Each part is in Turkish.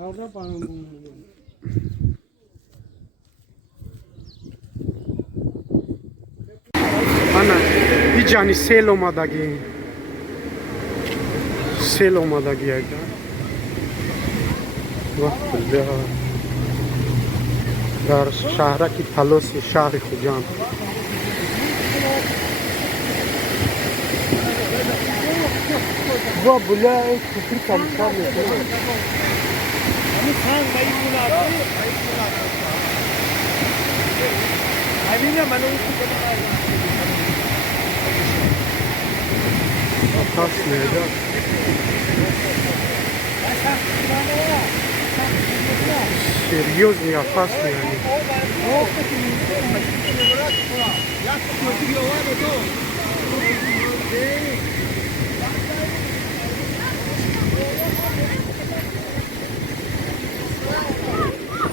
Ana bir cani sel olmadaki yerden. Vah billah. Dar şehre ki talosi şehri Khujan. Vah billah küfür kalmışlar mesela. Опасные, да? Серьезные, опасные они.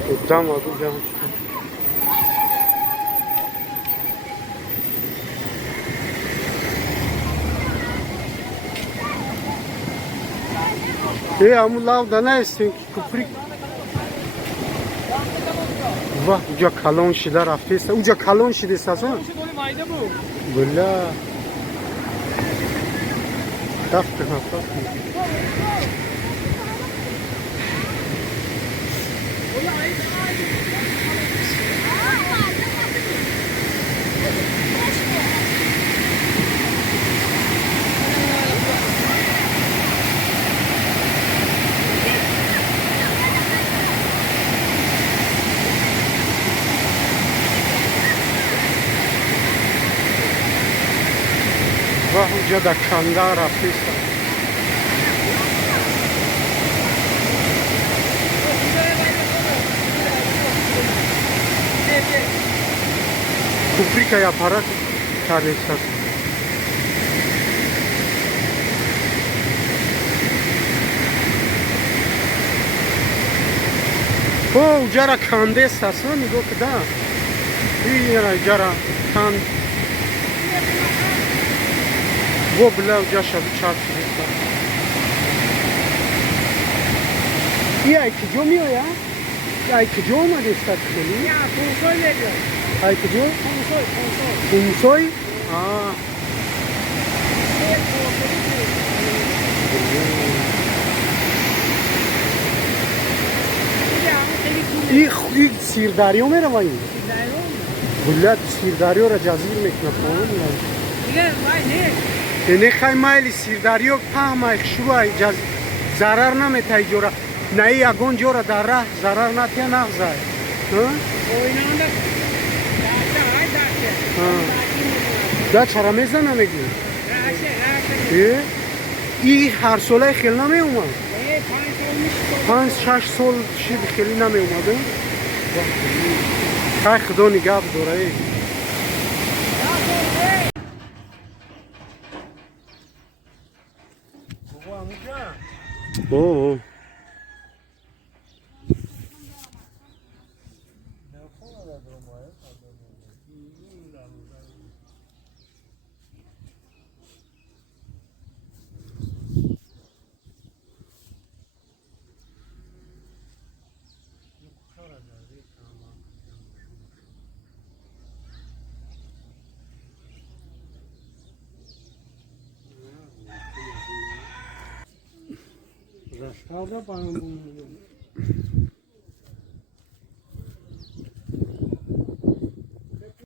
Куда могу взять? Am lavda ne istiyorsun ki kuprik? Vah uca kalon şida raftıysa uca kalon şida sasın. Bula. Taftı hafta. Vah uca da kanda raftıysa. Kuprika yaparak kardeşler. O ucara kande esasın mı da? İyi yara ucara kan. Bu bile uca şadı çarptı. İyi ayıkıcı olmuyor ya. Ayıkıcı olmadı ister kısmı. Ya konsoy veriyor. Ayıkıcı? Konsoy. Aa. İyi Sirdaryo mu var? Bulat Sirdaryo racazir mekna falan mı? Ne kaymaylı Sirdaryo pahmaylı şu ay zarar nametay jora. Nayi agon jora darah zarar natya nağzay. Oynanda. Da çaramezda ne gidiyor? İyi her solay xelna mı olmadı? 5-6 sol şimdi xelna mı olmadı? Kay xudo nigah dore. Oo. Rastada para